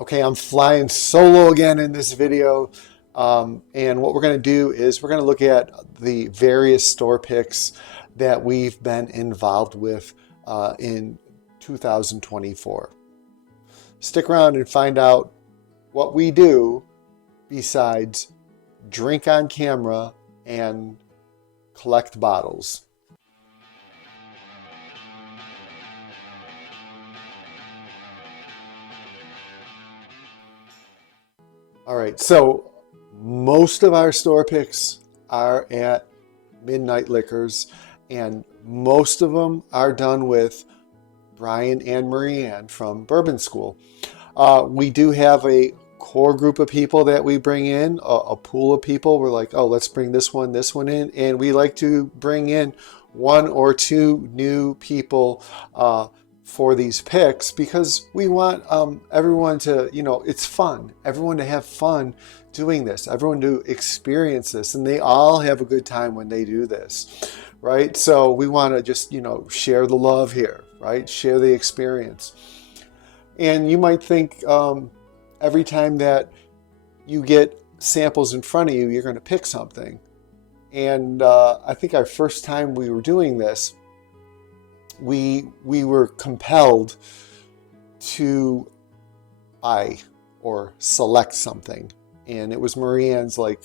Okay, I'm flying solo again in this video. And what we're going to do is we're going to look at the various store picks that we've been involved with in 2024. Stick around and find out what we do besides drink on camera and collect bottles. All right, so most of our store picks are at Midnight Liquors, and most of them are done with Brian and Marianne from Bourbon School. We do have a core group of people that we bring in, a pool of people. We're like, oh, let's bring this one in, and we like to bring in one or two new people for these picks because we want everyone to, it's fun. Everyone to have fun doing this. Everyone to experience this, and they all have a good time when they do this, right? So we want to just, share the love here, right? Share the experience. And you might think every time that you get samples in front of you, you're going to pick something. And I think our first time we were doing this, we were compelled to buy or select something. And it was Marianne's like,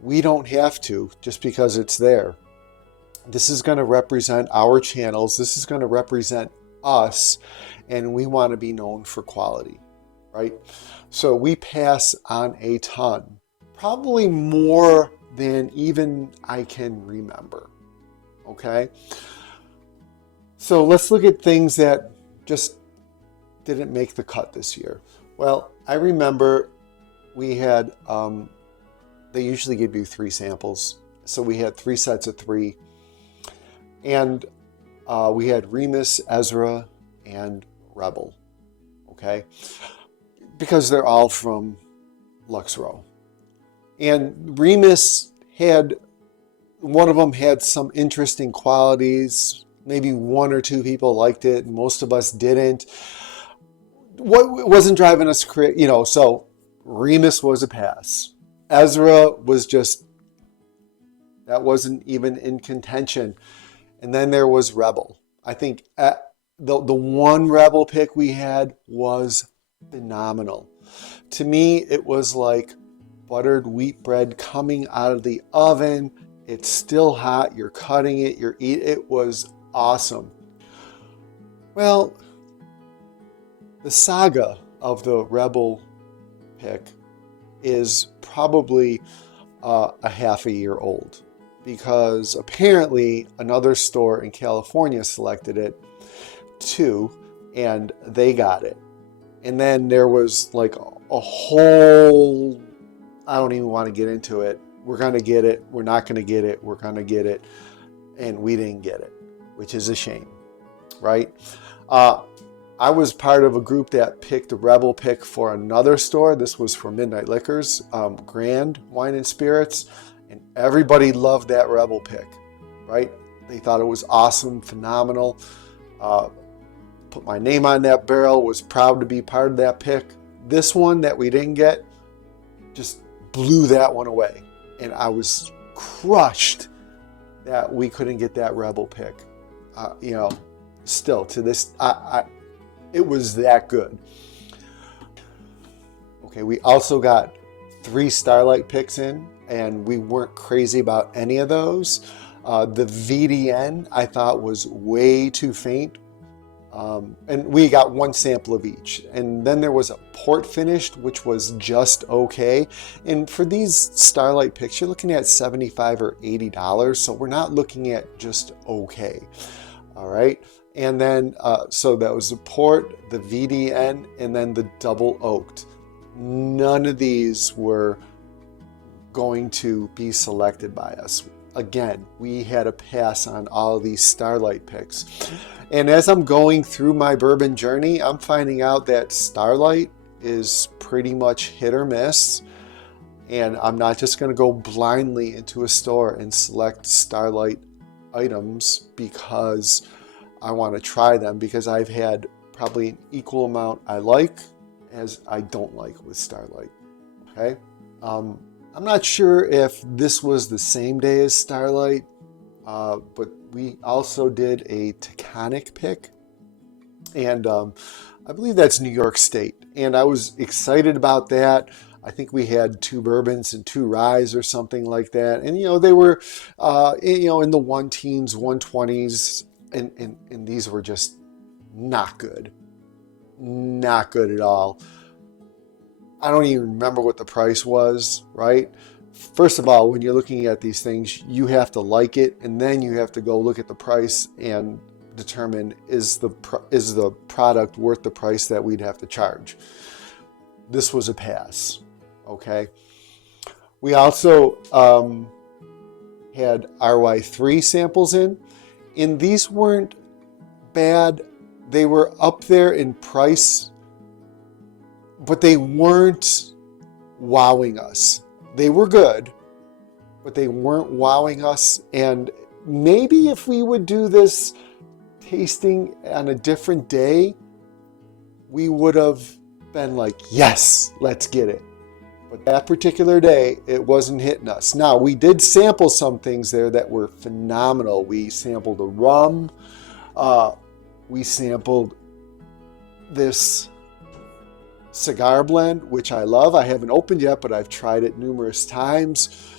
we don't have to just because it's there. This is going to represent our channels. This is going to represent us. And we want to be known for quality, right? So we pass on a ton, probably more than even I can remember, okay? So let's look at things that just didn't make the cut this year. Well, I remember we had, they usually give you 3 samples. So we had 3 sets of 3. And we had Remus, Ezra, and Rebel, okay? Because they're all from Lux Row. And Remus one of them had some interesting qualities. Maybe 1 or 2 people liked it. Most of us didn't. What wasn't driving us crazy, so Remus was a pass. Ezra was just, that wasn't even in contention. And then there was Rebel. I think the one Rebel pick we had was phenomenal. To me, it was like buttered wheat bread coming out of the oven. It's still hot. You're cutting it. You're eating. It was awesome. Well, the saga of the Rebel pick is probably a half a year old because apparently another store in California selected it too, and they got it. And then there was like a whole, I don't even want to get into it. We're going to get it. We're not going to get it. We're going to get it. And we didn't get it, which is a shame, right? I was part of a group that picked a Rebel pick for another store. This was for Midnight Liquors, Grand Wine and Spirits. And everybody loved that Rebel pick, right? They thought it was awesome, phenomenal. Put my name on that barrel, was proud to be part of that pick. This one that we didn't get just blew that one away. And I was crushed that we couldn't get that Rebel pick. Still to this, it was that good. Okay, we also got 3 Starlight picks in, and we weren't crazy about any of those. The VDN I thought was way too faint. And we got 1 sample of each. And then there was a port finished, which was just okay. And for these Starlight picks, you're looking at $75 or $80. So we're not looking at just okay. All right. And then, so that was the port, the VDN, and then the double oaked. None of these were going to be selected by us. Again, we had a pass on all of these Starlight picks. And as I'm going through my bourbon journey, I'm finding out that Starlight is pretty much hit or miss. And I'm not just going to go blindly into a store and select Starlight items because I want to try them, because I've had probably an equal amount I like as I don't like with Starlight. Okay. I'm not sure if this was the same day as Starlight, but we also did a Taconic pick, and I believe that's New York State. And I was excited about that. I think we had 2 bourbons and 2 ryes or something like that. And, they were, in the 1-teens, 120s, and these were just not good. Not good at all. I don't even remember what the price was, right? First of all, when you're looking at these things, you have to like it, and then you have to go look at the price and determine is the product worth the price that we'd have to charge. This was a pass, okay? We also had RY3 samples in, and these weren't bad. They were up there in price, but they weren't wowing us. They were good, but they weren't wowing us. And maybe if we would do this tasting on a different day, we would have been like, yes, let's get it. But that particular day, it wasn't hitting us. Now, we did sample some things there that were phenomenal. We sampled a rum. We sampled this cigar blend, which I love. I haven't opened yet, but I've tried it numerous times.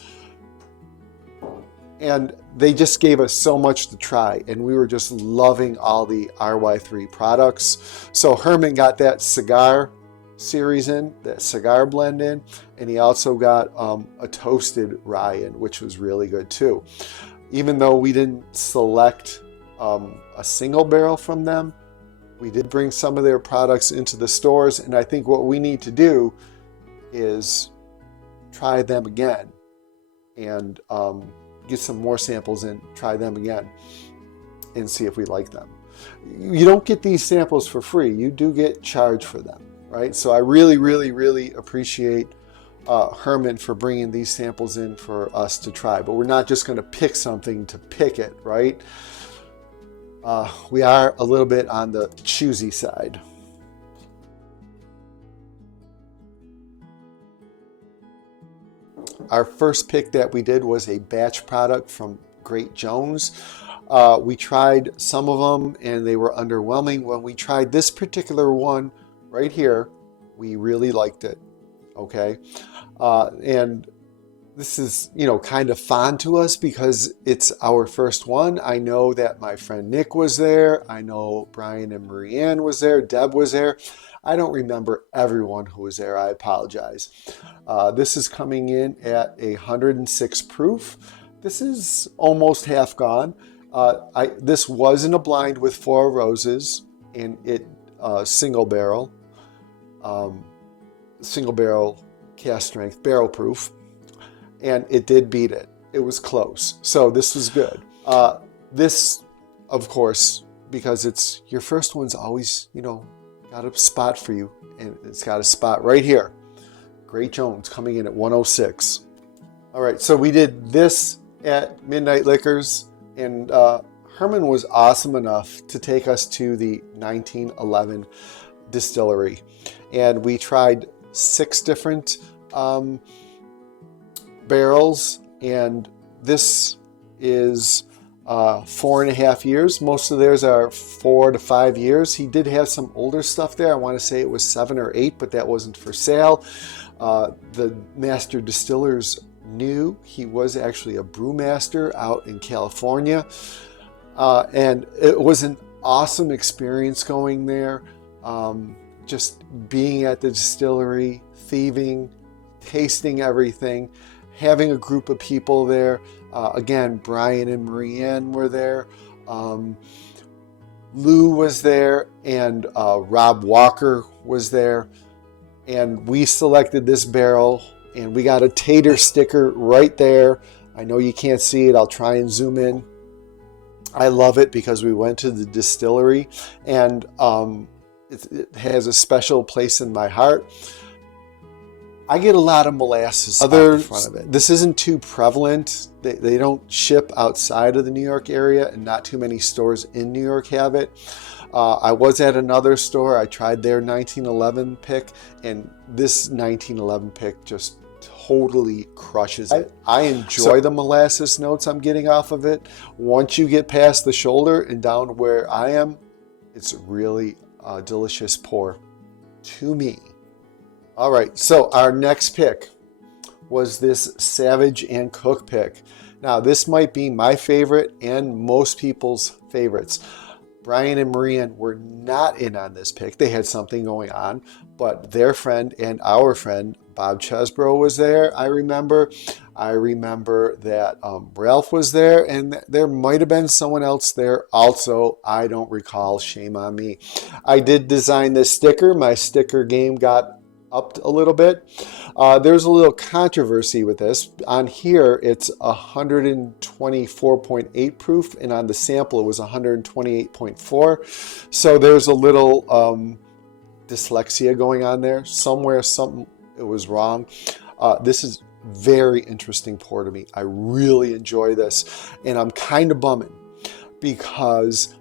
And they just gave us so much to try, and we were just loving all the RY3 products. So Herman got that cigar series in, that cigar blend in, and he also got a toasted rye in, which was really good too. Even though we didn't select a single barrel from them, we did bring some of their products into the stores, and I think what we need to do is try them again and get some more samples in, try them again, and see if we like them. You don't get these samples for free. You do get charged for them, right? So I really, really, really appreciate Herman for bringing these samples in for us to try. But we're not just going to pick something to pick it, right? We are a little bit on the choosy side. Our first pick that we did was a batch product from Great Jones. We tried some of them and they were underwhelming. When we tried this particular one right here, we really liked it. Okay. And this is, kind of fond to us because it's our first one. I know that my friend Nick was there. I know Brian and Marianne was there. Deb was there. I don't remember everyone who was there. I apologize. This is coming in at 106 proof. This is almost half gone. This was in a blind with 4 roses, and it single barrel cast strength, barrel proof, and it did beat it. It was close, so this was good. This, of course, because it's your first one's always, got a spot for you, and it's got a spot right here. Great Jones coming in at 106. All right, so we did this at Midnight Liquors, and Herman was awesome enough to take us to the 1911 distillery, and we tried 6 different barrels, and this is 4.5 years. Most of theirs are 4 to 5 years. He did have some older stuff there. I want to say it was 7 or 8, but that wasn't for sale. The master distillers knew he was actually a brewmaster out in California, and it was an awesome experience going there. Just being at the distillery, thieving, tasting everything, having a group of people there. Again, Brian and Marianne were there. Lou was there, and Rob Walker was there. And we selected this barrel, and we got a tater sticker right there. I know you can't see it. I'll try and zoom in. I love it because we went to the distillery, and it has a special place in my heart. I get a lot of molasses out the front of it. This isn't too prevalent. They don't ship outside of the New York area, and not too many stores in New York have it. I was at another store. I tried their 1911 pick, and this 1911 pick just totally crushes it. I enjoy the molasses notes I'm getting off of it. Once you get past the shoulder and down where I am, it's really a delicious pour to me. All right, so our next pick was this Savage and Cook pick. Now, this might be my favorite and most people's favorites. Brian and Marianne were not in on this pick. They had something going on, but their friend and our friend, Bob Chesbro, was there, I remember. I remember that Ralph was there, and there might have been someone else there also. I don't recall. Shame on me. I did design this sticker. My sticker game got upped a little bit. There's a little controversy with this. On here, it's 124.8 proof, and on the sample, it was 128.4. So there's a little dyslexia going on there. Somewhere, something it was wrong. This is very interesting pour to me. I really enjoy this, and I'm kind of bumming because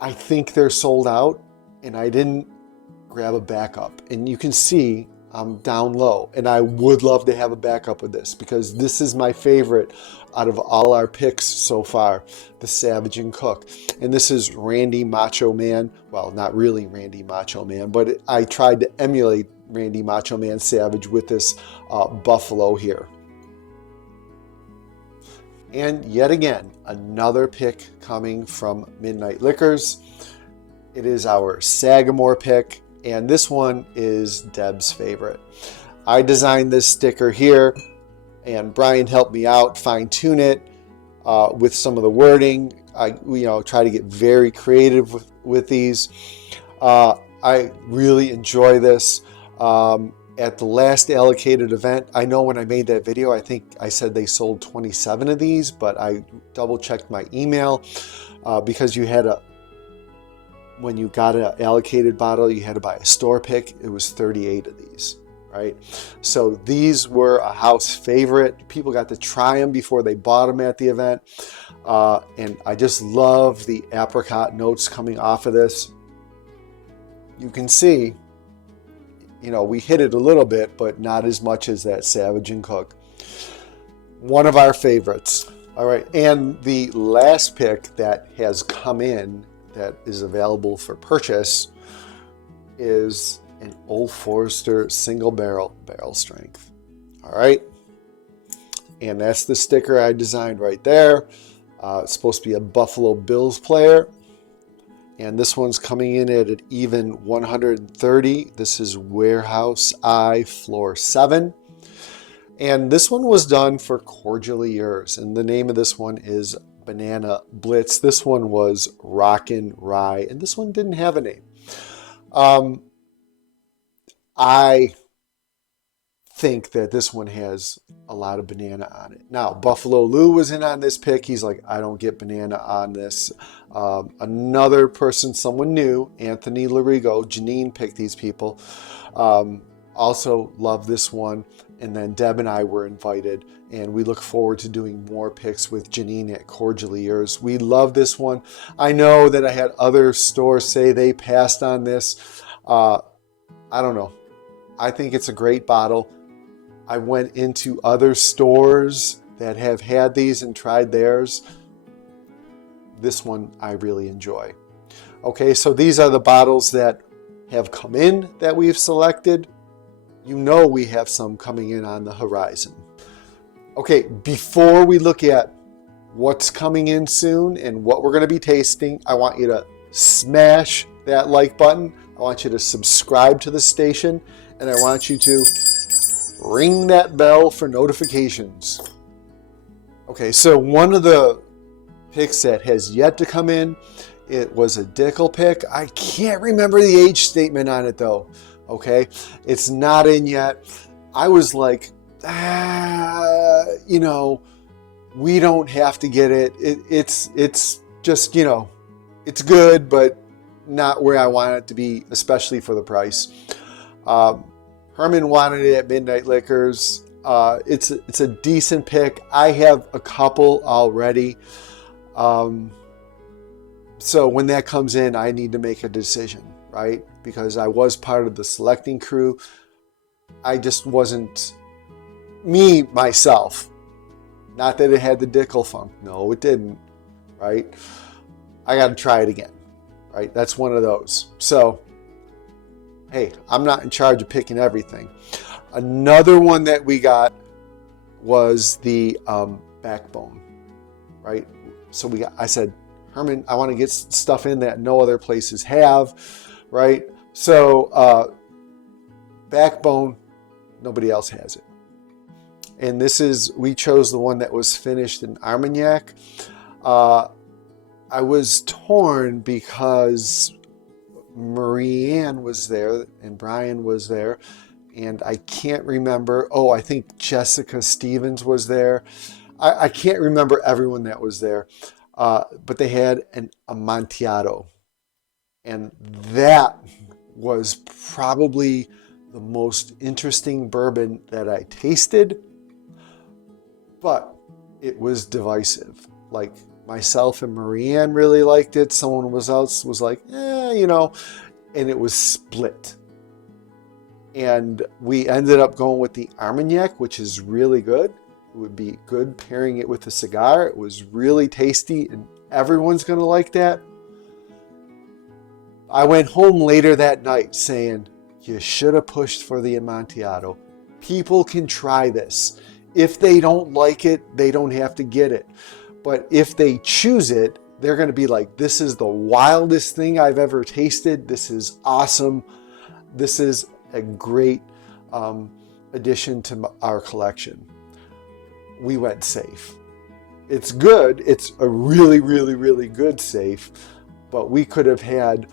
I think they're sold out, and I didn't grab a backup. And you can see I'm down low, and I would love to have a backup of this because this is my favorite out of all our picks so far, the Savage and Cook. And this is Randy Macho Man. Well, not really Randy Macho Man, but I tried to emulate Randy Macho Man Savage with this Buffalo here. And yet again, another pick coming from Midnight Liquors. It is our Sagamore pick. And this one is Deb's favorite. I designed this sticker here, and Brian helped me out, fine-tune it with some of the wording. I try to get very creative with these. I really enjoy this. At the last allocated event, I know when I made that video, I think I said they sold 27 of these, but I double-checked my email because you had when you got an allocated bottle, you had to buy a store pick. It was 38 of these, right? So these were a house favorite. People got to try them before they bought them at the event. And I just love the apricot notes coming off of this. You can see, we hit it a little bit, but not as much as that Savage and Cook. One of our favorites. All right, and the last pick that has come in that is available for purchase is an Old Forester single barrel strength. All right, and that's the sticker I designed right there. It's supposed to be a Buffalo Bills player, and this one's coming in at an even 130. This is Warehouse I Floor 7, and this one was done for Cordially Yours, and the name of this one is Banana Blitz. This one was Rockin' Rye, and this one didn't have a name. I think that this one has a lot of banana on it. Now, Buffalo Lou was in on this pick. He's like, I don't get banana on this. Another person, someone new, Anthony Larigo, Janine picked these people. Also love this one. And then Deb and I were invited, and we look forward to doing more picks with Janine at Cordially Yours. We love this one. I know that I had other stores say they passed on this. I don't know. I think it's a great bottle. I went into other stores that have had these and tried theirs. This one I really enjoy. Okay, so these are the bottles that have come in that we've selected. We have some coming in on the horizon. Okay, before we look at what's coming in soon and what we're going to be tasting, I want you to smash that like button. I want you to subscribe to the station, and I want you to ring that bell for notifications. Okay, so one of the picks that has yet to come in, it was a Dickel pick. I can't remember the age statement on it though. Okay, it's not in yet. I was like, we don't have to get it. It's just, it's good, but not where I want it to be, especially for the price. Herman wanted it at Midnight Liquors. It's a decent pick. I have a couple already. So when that comes in, I need to make a decision, right? Because I was part of the selecting crew. I just wasn't me, myself. Not that it had the Dickel funk. No, it didn't, right? I got to try it again, right? That's one of those. So, hey, I'm not in charge of picking everything. Another one that we got was the Backbone, right? So I said, Herman, I want to get stuff in that no other places have, right? So Backbone, nobody else has it. And we chose the one that was finished in Armagnac. I was torn because Marianne was there and Brian was there. And I can't remember. Oh, I think Jessica Stevens was there. I can't remember everyone that was there. But they had an Amontillado. And that was probably the most interesting bourbon that I tasted. But it was divisive. Like myself and Marianne really liked it. Someone else was like, you know, and it was split. And we ended up going with the Armagnac, which is really good. It would be good pairing it with a cigar. It was really tasty, and everyone's going to like that. I went home later that night saying, you should have pushed for the Amontillado. People can try this. If they don't like it, they don't have to get it. But if they choose it, they're going to be like, this is the wildest thing I've ever tasted. This is awesome. This is a great addition to our collection. We went safe. It's good. It's a really, really, really good safe. But we could have had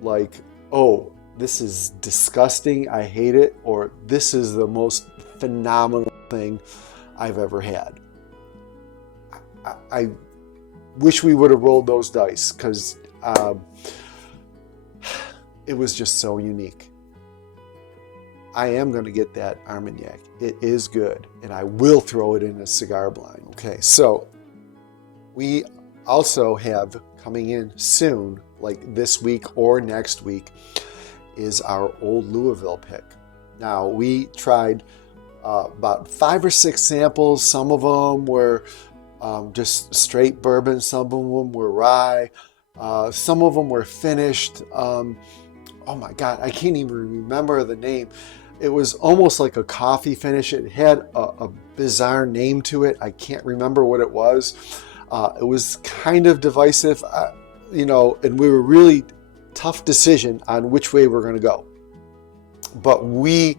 like, oh, this is disgusting. I hate it. Or this is the most phenomenal thing I've ever had. I wish we would have rolled those dice because it was just so unique. I am going to get that Armagnac. It is good, and I will throw it in a cigar blind. Okay, so we also have coming in soon, like this week or next week, is our Old Louisville pick. Now, we tried about 5 or 6 samples. Some of them were just straight bourbon. Some of them were rye. Some of them were finished. Oh my God, I can't even remember the name. It was almost like a coffee finish. It had a bizarre name to it. I can't remember what it was. It was kind of divisive, and we were really tough decision on which way we're going to go. But we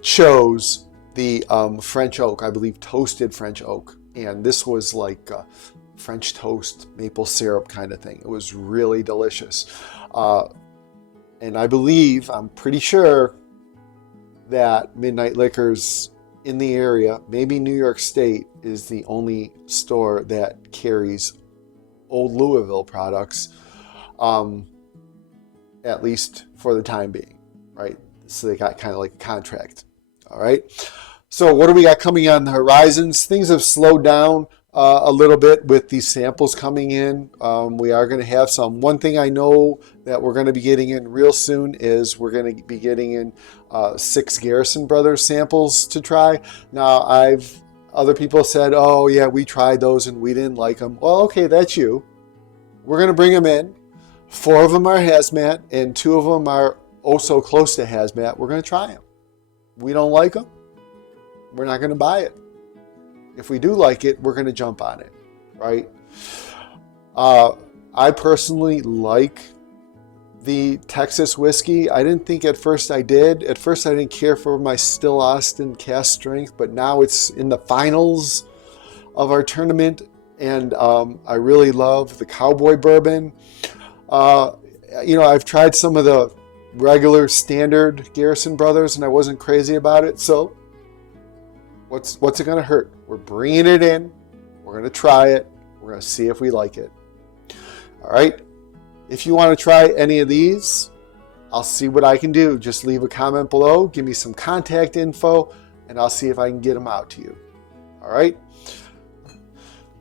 chose the French oak, I believe toasted French oak. And this was like French toast, maple syrup kind of thing. It was really delicious. And I believe, I'm pretty sure that Midnight Liquors in the area, maybe New York State, is the only store that carries Old Louisville products, at least for the time being, right? So they got kind of like a contract, all right? So what do we got coming on the horizons? Things have slowed down a little bit with these samples coming in. We are going to have some. One thing I know that we're going to be getting in real soon is we're going to be getting in 6 Garrison Brothers samples to try. Now, other people said, oh yeah, we tried those and we didn't like them. Well, okay, that's you. We're going to bring them in. 4 of them are hazmat and 2 of them are oh so close to hazmat. We're going to try them. We don't like them. We're not going to buy it. If we do like it, we're going to jump on it, right? I personally like the Texas whiskey. I didn't think at first I did. At first I didn't care for my Still Austin cask strength, but now it's in the finals of our tournament, and I really love the Cowboy Bourbon. I've tried some of the regular standard Garrison Brothers, and I wasn't crazy about it, so what's it going to hurt? We're bringing it in. We're going to try it. We're going to see if we like it. All right. If you want to try any of these, I'll see what I can do. Just leave a comment below. Give me some contact info, and I'll see if I can get them out to you. All right.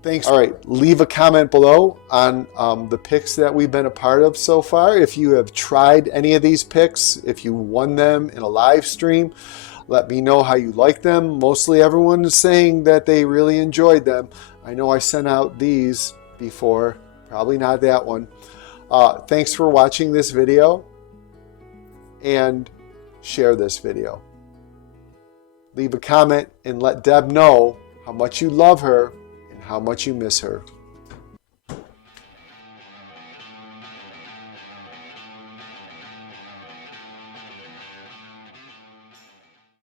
Thanks. All right, leave a comment below on the picks that we've been a part of so far. If you have tried any of these picks, if you won them in a live stream, let me know how you like them. Mostly everyone is saying that they really enjoyed them. I know I sent out these before, probably not that one. Thanks for watching this video, and share this video. Leave a comment and let Deb know how much you love her and how much you miss her.